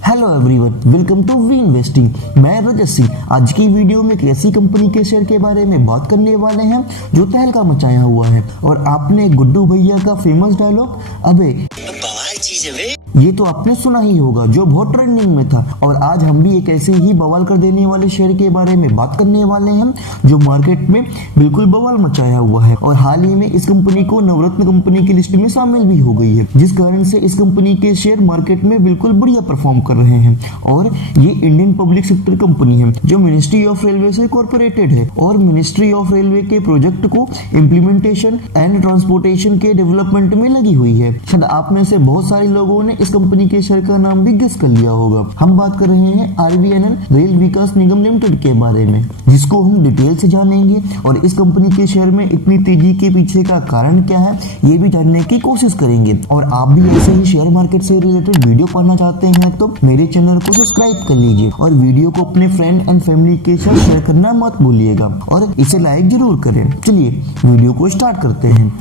Hello everyone, welcome to we investing. मैं रजसी। आज की वीडियो में एक ऐसी कंपनी के शेयर के बारे में बात करने वाले हैं जो तहलका मचाया हुआ है। और आपने गुड्डू भैया का फेमस डायलॉग अबे बवाल चीज है ये तो आपने सुना ही होगा, जो बहुत ट्रेंडिंग में था। और आज हम भी एक ऐसे ही बवाल कर देने वाले शेयर के बारे में बात करने वाले हैं जो मार्केट में बिल्कुल बवाल मचाया हुआ है। और हाल ही में इस कंपनी को नवरत्न कंपनी की लिस्ट में शामिल भी हो गई है, जिस कारण से इस कंपनी के शेयर मार्केट में बिल्कुल बढ़िया परफॉर्म कर रहे हैं। और ये इंडियन पब्लिक सेक्टर कंपनी है जो मिनिस्ट्री ऑफ रेलवे से कॉर्पोरेटेड है और मिनिस्ट्री ऑफ रेलवे के प्रोजेक्ट को इम्प्लीमेंटेशन एंड ट्रांसपोर्टेशन के डेवलपमेंट में लगी हुई है। शायद आप में से बहुत सारे लोगों ने इस कंपनी के शेयर का नाम भी गेस कर लिया होगा। हम बात कर रहे हैं आरवीएनएल रेल विकास निगम लिमिटेड के बारे में, जिसको हम डिटेल से जानेंगे। और इस कंपनी के शेयर में इतनी तेजी के पीछे का कारण क्या है ये भी जानने की कोशिश करेंगे। और आप भी ऐसे ही शेयर मार्केट से रिलेटेड वीडियो पाना चाहते हैं तो मेरे चैनल को सब्सक्राइब कर लीजिए और वीडियो को अपने फ्रेंड एंड फैमिली के साथ शेयर करना मत भूलिएगा और इसे लाइक जरूर करें। चलिए वीडियो को स्टार्ट करते हैं।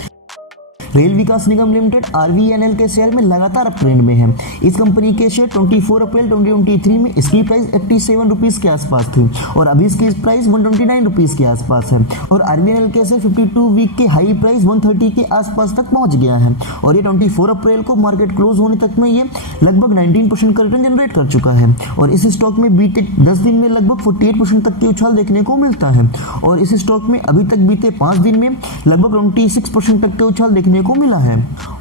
रेल विकास निगम लिमिटेड आरवीएनएल के शेयर में लगातार अप ट्रेंड में है। इस कंपनी के शेयर 24 अप्रैल 2023 में इसकी प्राइस 87 रुपीस के आसपास थी और अभी इसकी प्राइस 129 रुपीस के आसपास है। और आरवीएनएल के शेयर 52 वीक के हाई प्राइस 130 के आसपास तक पहुंच गया है। और ये 24 अप्रैल को मार्केट क्लोज होने तक में ये लगभग 19% का रिटर्न जनरेट कर चुका है। और इस स्टॉक में बीते 10 दिन में लगभग 48% तक की उछाल देखने को मिलता है। और इस स्टॉक में अभी तक बीते 5 दिन में लगभग 26% तक के उछाल देखने को मिला है।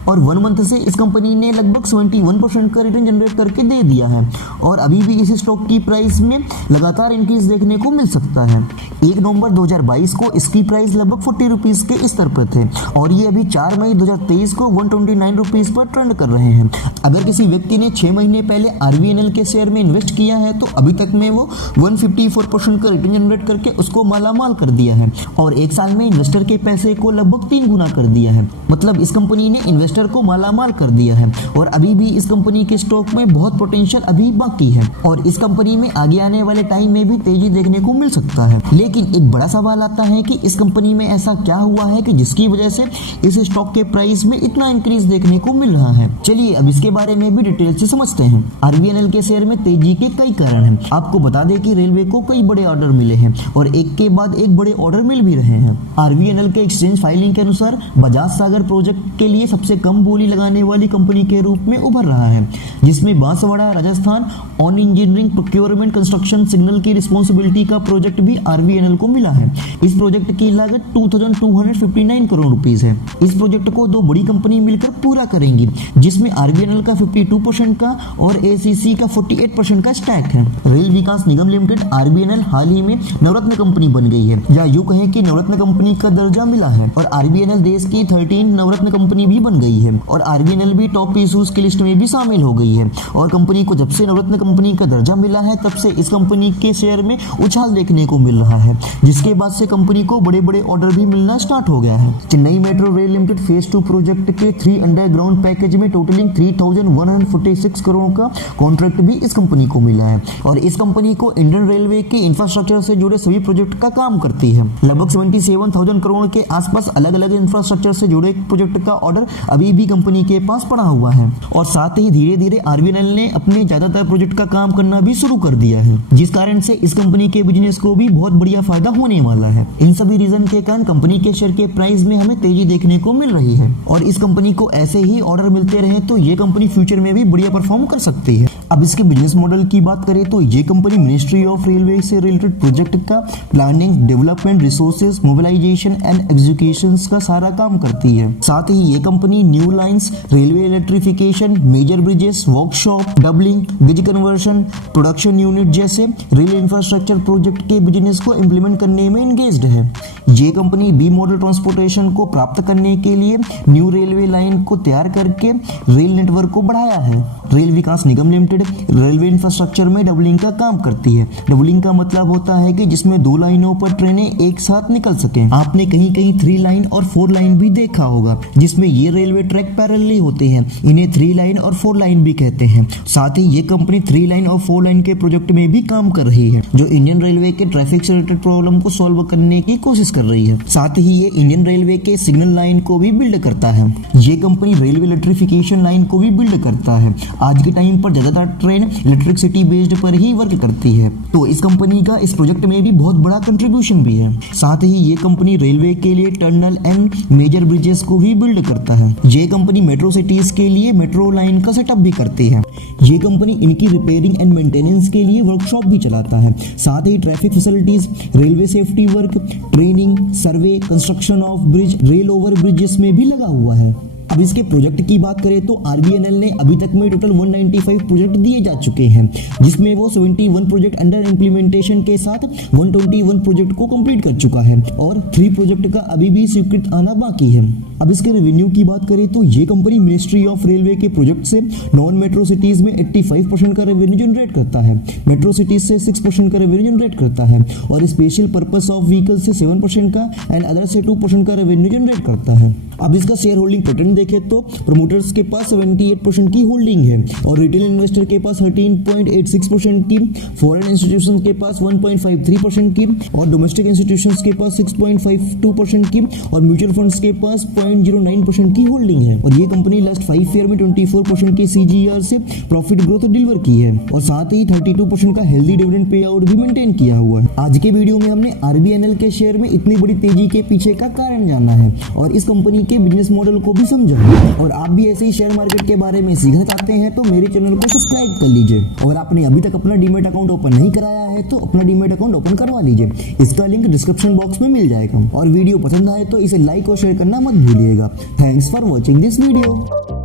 और 1 मंथ से इस कंपनी ने लगभग 71% का रिटर्न जनरेट करके दे दिया है। और अभी भी इस स्टॉक की प्राइस में लगातार इंक्रीज देखने को मिल सकता है। 1 नवंबर 2022 को इसकी प्राइस लगभग 40 रुपीस के स्तर पर थे और ये अभी 4 मई 2023 को 129 रुपीस पर ट्रेंड कर रहे हैं। अगर किसी व्यक्ति ने 6 महीने पहले आरवीएनएल के शेयर में इन्वेस्ट किया है तो अभी तक में वो 154% का रिटर्न जनरेट करके उसको मालामाल कर दिया है। और 1 साल में इन्वेस्टर के पैसे को लगभग 3 गुना कर दिया है। मतलब इस कंपनी ने इन्वेस्टर को मालामाल कर दिया है। और अभी भी इस कंपनी के स्टॉक में बहुत पोटेंशियल अभी बाकी है और इस कंपनी में आगे आने वाले टाइम में भी तेजी देखने को मिल सकता है। लेकिन एक बड़ा सवाल आता है कि इस कंपनी में ऐसा क्या हुआ है कि जिसकी वजह से इस स्टॉक के प्राइस में इतना इंक्रीज देखने को मिल रहा है। चलिए अब इसके बारे में भी डिटेल से समझते हैं। आरवीएनएल के शेयर में तेजी के कई कारण हैं। आपको बता दें कि रेलवे को कई बड़े ऑर्डर मिले हैं और एक के बाद एक बड़े ऑर्डर मिल भी रहे हैं। आरवीएनएल के एक्सचेंज फाइलिंग के अनुसार बजाज सागर प्रोजेक्ट के लिए सबसे कम बोली लगाने वाली कंपनी के रूप में उभर रहा है, जिसमें Banswara Rajasthan on engineering procurement construction signal की रिस्पांसिबिलिटी का प्रोजेक्ट भी आरवीएनएल को मिला है। इस प्रोजेक्ट की लागत 2259 करोड़ रुपीस है। इस प्रोजेक्ट को 2 बड़ी कंपनी मिलकर पूरा करेंगी, जिसमें आरवीएनएल का 52% का और एसीसी का 48% का स्टैक है। रेल विकास निगम लिमिटेड आरवीएनएल हाल ही में नवरत्न कंपनी बन गई है, या यूं कहें कि नवरत्न कंपनी का दर्जा मिला है। और आरवीएनएल देश की 13 नवरत्न कंपनी भी बन गई है और आरवीएनएल भी टॉप इशूज की लिस्ट में भी शामिल हो गई है। और कंपनी को जब से नवरत्न कंपनी का दर्जा मिला है तब से इस कंपनी के शेयर में उछाल देखने को मिल रहा है, जिसके बाद से कंपनी को बड़े बड़े ऑर्डर भी मिलना स्टार्ट हो गया है। Chennai metro rail limited phase 2 project के 3 अंडरग्राउंड पैकेज में टोटलिंग 3146 करोड़ का कॉन्ट्रैक्ट भी इस कंपनी को मिला है। और इस कंपनी को इंडियन रेलवे के इंफ्रास्ट्रक्चर से जुड़े सभी प्रोजेक्ट का काम करती है। लगभग 77,000 करोड़ के आसपास अलग अलग इंफ्रास्ट्रक्चर से जुड़े प्रोजेक्ट का ऑर्डर अभी भी कंपनी के पास पड़ा हुआ है। और साथ ही धीरे धीरे आरवीएनएल ने अपने ज्यादातर प्रोजेक्ट का काम करना भी शुरू कर दिया है, जिस कारण से इस कंपनी के बिजनेस को भी बहुत बढ़िया फायदा होने वाला है। इन सभी रीजन के कारण कंपनी के शेयर के प्राइस में हमें तेजी देखने को मिल रही है। और इस कंपनी को ऐसे ही ऑर्डर मिलते रहे तो ये कंपनी फ्यूचर में भी बढ़िया परफॉर्म कर सकती है। अब इसके बिजनेस मॉडल की बात करें तो ये कंपनी मिनिस्ट्री ऑफ रेलवे से रिलेटेड प्रोजेक्ट का planning, development, resources, mobilisation and execution का सारा काम करती है। साथ ही ये company new lines, railway electrification, major bridges, workshop, doubling, bridge conversion, production unit जैसे रेल इंफ्रास्ट्रक्चर प्रोजेक्ट के बिजनेस को इंप्लीमेंट करने में एंगेज्ड है। ये कंपनी बी मॉडल ट्रांसपोर्टेशन को प्राप्त करने के लिए न्यू रेलवे लाइन को तैयार करके रेल नेटवर्क को बढ़ाया है। रेल विकास निगम लिमिटेड रेलवे इंफ्रास्ट्रक्चर में डबलिंग का काम करती है। डबलिंग का मतलब होता है कि जिसमें 2 लाइनों पर ट्रेनें एक साथ निकल सकें। आपने कहीं कहीं 3 लाइन और 4 लाइन भी देखा होगा, जिसमें ये रेलवे रेलवे ट्रैक पैरेलली होते हैं। इन्हें 3 लाइन और 4 लाइन भी कहते हैं। साथ ही ये कंपनी 3 लाइन और 4 लाइन के प्रोजेक्ट में भी काम कर रही है, जो इंडियन रेलवे के ट्रैफिक से रिलेटेड प्रॉब्लम को सॉल्व करने की कोशिश कर रही है। साथ ही ये इंडियन रेलवे के सिग्नल लाइन को भी बिल्ड करता है। ये कंपनी रेलवे इलेक्ट्रिफिकेशन लाइन को भी बिल्ड करता है। आज के टाइम पर ज्यादातर ट्रेन इलेक्ट्रिसिटी बेस्ड पर ही वर्क करती है, तो इस कंपनी का इस प्रोजेक्ट में भी बहुत बड़ा कंट्रीब्यूशन भी है। साथ ही ये कंपनी रेलवे के लिए टनल एंड मेजर ब्रिजेस को भी बिल्ड करता है। ये कंपनी मेट्रो सिटीज के लिए मेट्रो लाइन का सेटअप भी करती है। ये कंपनी इनकी रिपेयरिंग एंड मेंटेनेंस के लिए वर्कशॉप भी चलाता है। साथ ही traffic facilities, railway safety work, training, survey, construction of bridge, rail over bridges में भी लगा हुआ है। अब इसके प्रोजेक्ट की बात करें तो आरबीएनएल ने अभी तक में टोटल 195 प्रोजेक्ट दिए जा चुके हैं, जिसमें वो 71 प्रोजेक्ट अंडर इम्प्लीमेंटेशन के साथ 121 प्रोजेक्ट को कंप्लीट कर चुका है और 3 प्रोजेक्ट का अभी भी स्वीकृत आना बाकी है। अब इसके रेवेन्यू की बात करें तो ये कंपनी मिनिस्ट्री ऑफ रेलवे के प्रोजेक्ट से नॉन मेट्रो सिटीज में 85% का रेवेन्यू जनरेट करता है, मेट्रो सिटीज से 6% का रेवेन्यू जनरेट करता है और स्पेशल पर्पस ऑफ व्हीकल से 7% का एंड अदर से 2% का रेवेन्यू जनरेट करता है। अब इसका शेयर होल्डिंग पैटर्न देखें तो प्रमोटर्स के पास 78% की होल्डिंग है और रिटेल इन्वेस्टर के पास 13.86% की, फॉरेन इंस्टीट्यूशंस के पास 1.53% की और डोमेस्टिक इंस्टीट्यूशंस के पास 6.52% की और म्यूचुअल फंड्स के पास 0.09% की होल्डिंग है। और ये कंपनी लास्ट 5 ईयर में 24% के CAGR से प्रॉफिट ग्रोथ डिलीवर की है और साथ ही 32% का हेल्दी डिविडेंड पे आउट भी मेंटेन किया हुआ है। आज के वीडियो में हमने आरबीएनएल के शेयर में इतनी बड़ी तेजी के पीछे का कारण जाना है और इस कंपनी के बिजनेस मॉडल को भी समझा। और आप भी ऐसे ही शेयर मार्केट के बारे में सीखना चाहते हैं तो मेरे चैनल को सब्सक्राइब कर लीजिए और आपने अभी तक अपना डीमैट अकाउंट ओपन नहीं कराया है तो अपना डीमैट अकाउंट ओपन करवा लीजिए। इसका लिंक डिस्क्रिप्शन बॉक्स में मिल जाएगा और वीडियो पसंद आए तो इसे लाइक और शेयर करना मत भूलिएगा। Thanks for watching this video.